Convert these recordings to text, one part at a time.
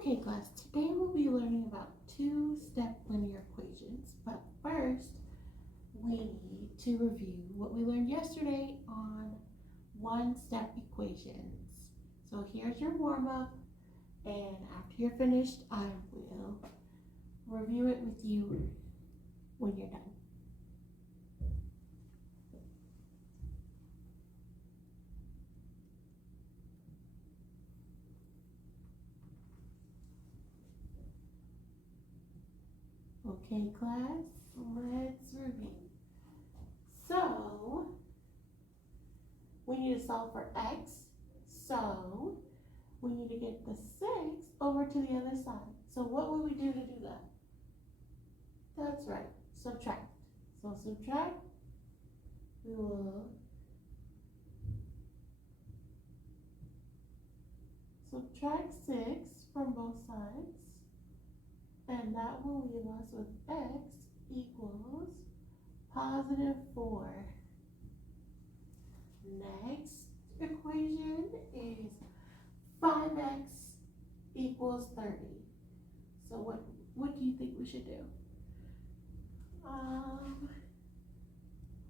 Okay, class, today we'll be learning about two-step linear equations, but first we need to review what we learned yesterday on one-step equations. So here's your warm-up, and after you're finished, I will review it with you when you're done. Okay, class, let's review. So, we need to solve for x, so we need to get the 6 over to the other side. So what would we do to do that? That's right, subtract. So subtract, we will subtract 6 from both sides, and that will leave us with x equals positive 4. Next equation is 5x equals 30. So what do you think we should do?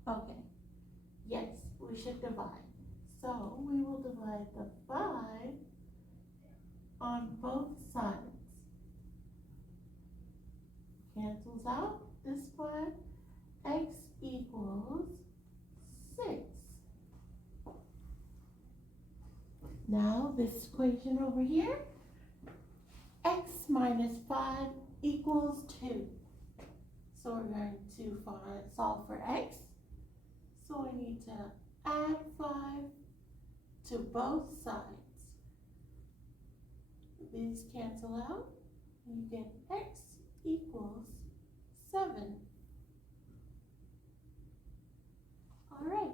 Okay, yes, we should divide. So we will divide the 5 on both sides. Cancels out this 5. X equals 6. Now this equation over here, x minus 5 equals 2. So we're going to solve for x. So we need to add 5 to both sides. These cancel out, and you get x equals 7. All right,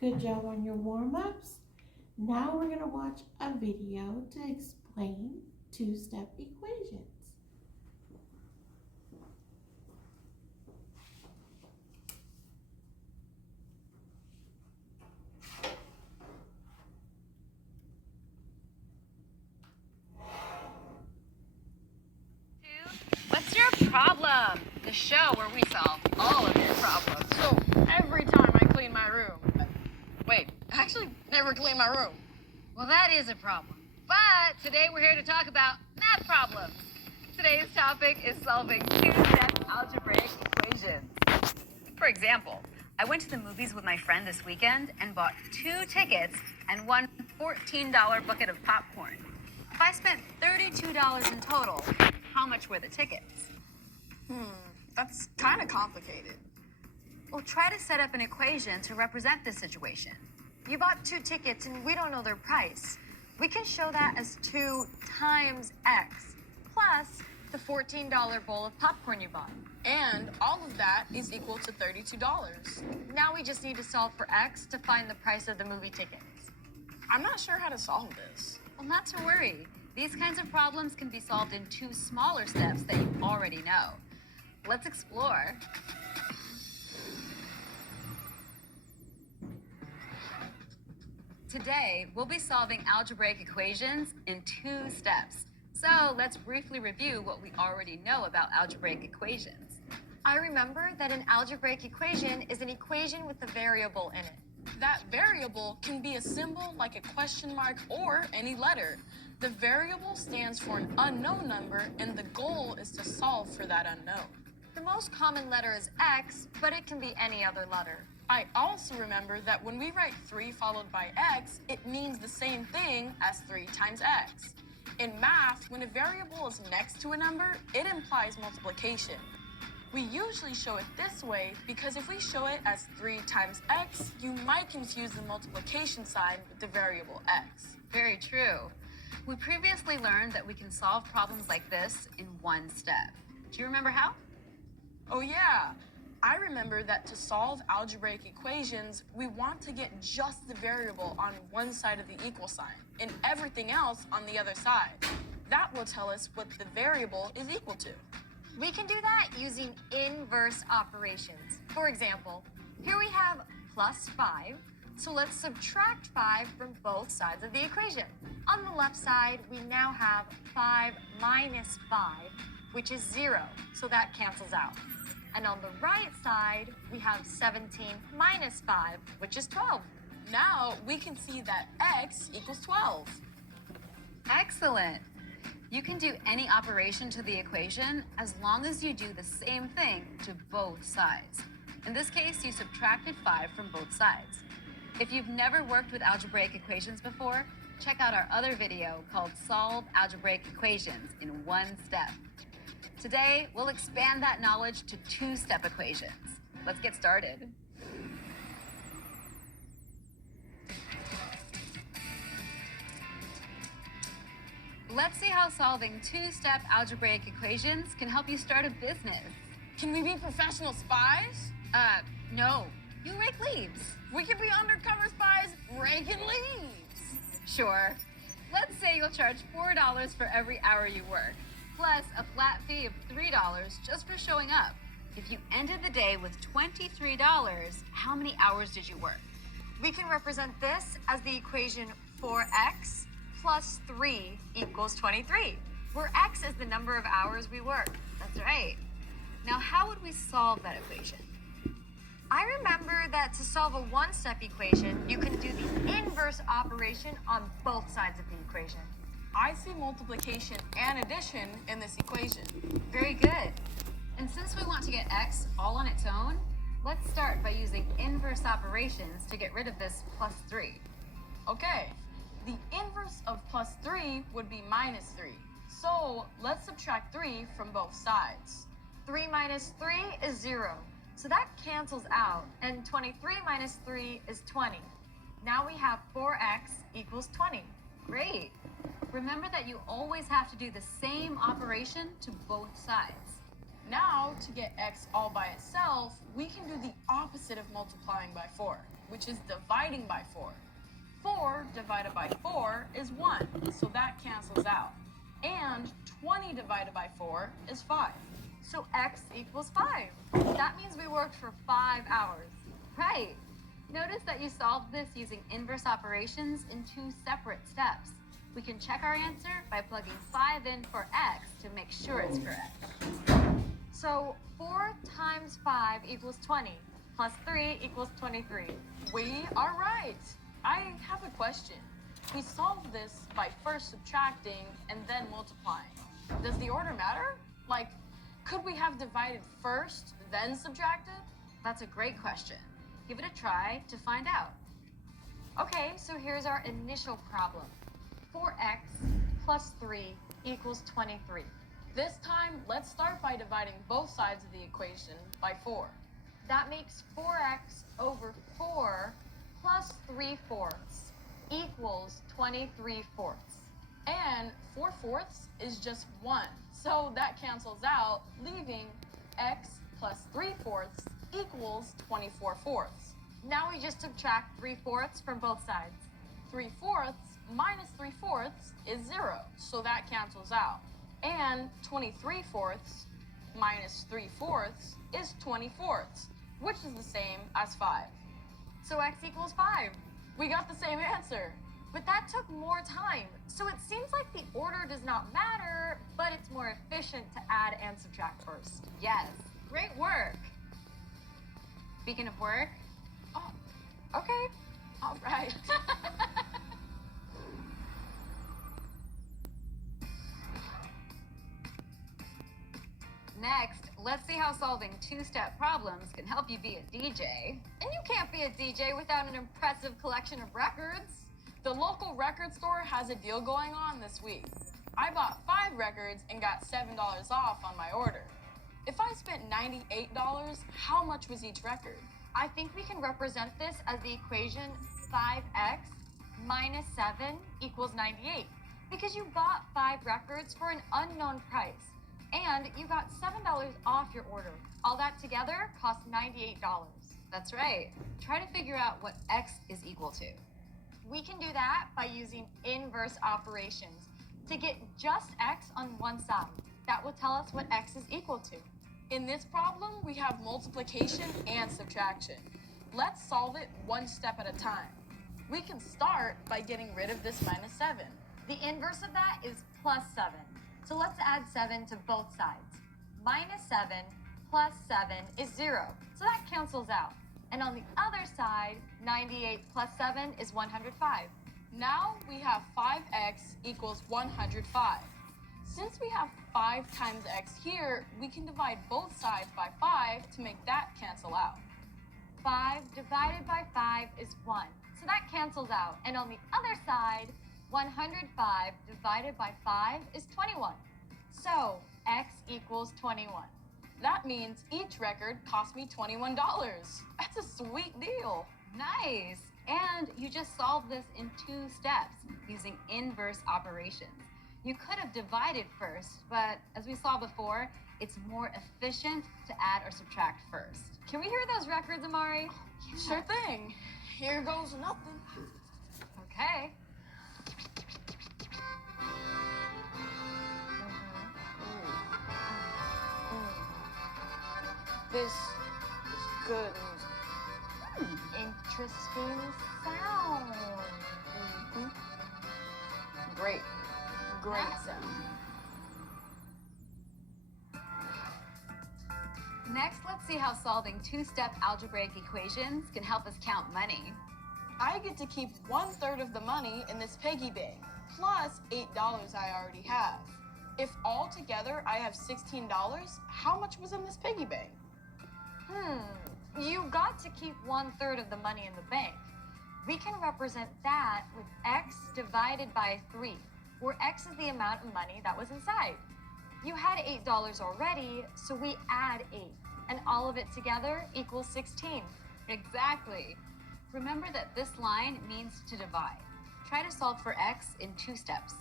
good job on your warm-ups. Now we're going to watch a video to explain two-step equations. What's your problem? The show where we solve all of your problems. So every time I clean my room. Wait, I actually never clean my room. Well, that is a problem. But today we're here to talk about math problems. Today's topic is solving two-step algebraic equations. For example, I went to the movies with my friend this weekend and bought 2 tickets and one $14 bucket of popcorn. If I spent $32 in total, how much were the tickets? That's kind of complicated. Well, try to set up an equation to represent this situation. You bought 2 tickets and we don't know their price. We can show that as 2 times x plus the $14 bowl of popcorn you bought. And all of that is equal to $32. Now we just need to solve for x to find the price of the movie tickets. I'm not sure how to solve this. Well, not to worry. These kinds of problems can be solved in 2 smaller steps that you already know. Let's explore. Today, we'll be solving algebraic equations in 2 steps. So let's briefly review what we already know about algebraic equations. I remember that an algebraic equation is an equation with a variable in it. That variable can be a symbol like a question mark or any letter. The variable stands for an unknown number, and the goal is to solve for that unknown. The most common letter is x, but it can be any other letter. I also remember that when we write 3 followed by x, it means the same thing as 3 times x. In math, when a variable is next to a number, it implies multiplication. We usually show it this way because if we show it as 3 times x, you might confuse the multiplication sign with the variable x. Very true. We previously learned that we can solve problems like this in 1 step. Do you remember how? Oh yeah, I remember that to solve algebraic equations, we want to get just the variable on one side of the equal sign and everything else on the other side. That will tell us what the variable is equal to. We can do that using inverse operations. For example, here we have plus 5 So let's subtract 5 from both sides of the equation. On the left side, we now have 5 minus 5, which is 0, so that cancels out. And on the right side, we have 17 minus 5, which is 12. Now we can see that x equals 12. Excellent. You can do any operation to the equation as long as you do the same thing to both sides. In this case, you subtracted 5 from both sides. If you've never worked with algebraic equations before, check out our other video called Solve Algebraic Equations in 1 Step. Today, we'll expand that knowledge to 2-step equations. Let's get started. Let's see how solving 2-step algebraic equations can help you start a business. Can we be professional spies? No. You rake leaves. We could be undercover spies raking leaves. Sure. Let's say you'll charge $4 for every hour you work, plus a flat fee of $3 just for showing up. If you ended the day with $23, how many hours did you work? We can represent this as the equation 4x plus 3 equals 23, where x is the number of hours we work. That's right. Now, how would we solve that equation? I remember that to solve a one-step equation, you can do the inverse operation on both sides of the equation. I see multiplication and addition in this equation. Very good. And since we want to get x all on its own, let's start by using inverse operations to get rid of this plus 3. Okay, the inverse of plus 3 would be minus 3. So let's subtract 3 from both sides. 3 minus 3 is 0. So that cancels out, and 23 minus 3 is 20. Now we have 4x equals 20. Great. Remember that you always have to do the same operation to both sides. Now, to get x all by itself, we can do the opposite of multiplying by 4, which is dividing by 4. 4 divided by 4 is 1, so that cancels out. And 20 divided by 4 is 5. So x equals 5. That means we worked for 5 hours. Right. Notice that you solved this using inverse operations in 2 separate steps. We can check our answer by plugging 5 in for x to make sure it's correct. So 4 times 5 equals 20, plus 3 equals 23. We are right. I have a question. We solved this by first subtracting and then multiplying. Does the order matter? Like, could we have divided first, then subtracted? That's a great question. Give it a try to find out. Okay, so here's our initial problem. 4x plus 3 equals 23. This time, let's start by dividing both sides of the equation by 4. That makes 4x over 4 plus 3/4 equals 23/4. And 4/4 is just 1, so that cancels out, leaving x plus 3/4 equals 24/4. Now we just subtract 3/4 from both sides. 3/4 minus 3/4 is 0, so that cancels out. And 23/4 minus 3/4 is 24, which is the same as 5. So x equals 5. We got the same answer. But that took more time. So it seems like the order does not matter, but it's more efficient to add and subtract first. Yes. Great work. Speaking of work, Oh, okay. All right. next, let's see how solving 2-step problems can help you be a DJ. And you can't be a DJ without an impressive collection of records. The local record store has a deal going on this week. I bought 5 records and got $7 off on my order. If I spent $98, how much was each record? I think we can represent this as the equation 5x minus 7 equals 98, because you bought 5 records for an unknown price, and you got $7 off your order. All that together cost $98. That's right. Try to figure out what x is equal to. We can do that by using inverse operations to get just x on one side. That will tell us what x is equal to. In this problem, we have multiplication and subtraction. Let's solve it one step at a time. We can start by getting rid of this minus 7. The inverse of that is plus 7. So let's add 7 to both sides. Minus 7 plus 7 is 0. So that cancels out. And on the other side, 98 plus 7 is 105. Now we have 5x equals 105. Since we have 5 times x here, we can divide both sides by 5 to make that cancel out. 5 divided by 5 is 1. So that cancels out. And on the other side, 105 divided by 5 is 21. So x equals 21. That means each record cost me $21. That's a sweet deal. Nice. And you just solved this in 2 steps using inverse operations. You could have divided first, but as we saw before, it's more efficient to add or subtract first. Can we hear those records, Amari? Sure thing. Here goes nothing. Okay. This is good music. Interesting sound. Great. Great sound. Next, let's see how solving 2-step algebraic equations can help us count money. I get to keep 1/3 of the money in this piggy bank, plus $8 I already have. If all together I have $16, how much was in this piggy bank? You got to keep 1/3 of the money in the bank. We can represent that with x divided by 3, where x is the amount of money that was inside. You had $8 already, so we add 8, and all of it together equals 16. Exactly. Remember that this line means to divide. Try to solve for x in 2 steps.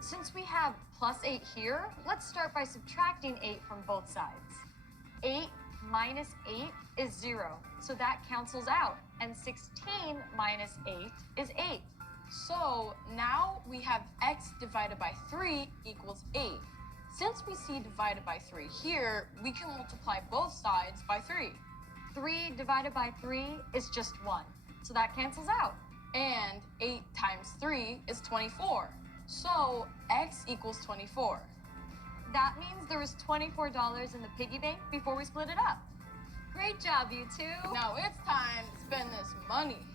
Since we have plus 8 here, let's start by subtracting 8 from both sides. 8 minus 8 is 0, so that cancels out. And 16 minus 8 is 8. So now we have x divided by 3 equals 8. Since we see divided by 3 here, we can multiply both sides by 3. 3 divided by 3 is just 1, so that cancels out. And 8 times 3 is 24. So x equals 24. That means there was $24 in the piggy bank before we split it up. Great job, you two. Now it's time to spend this money.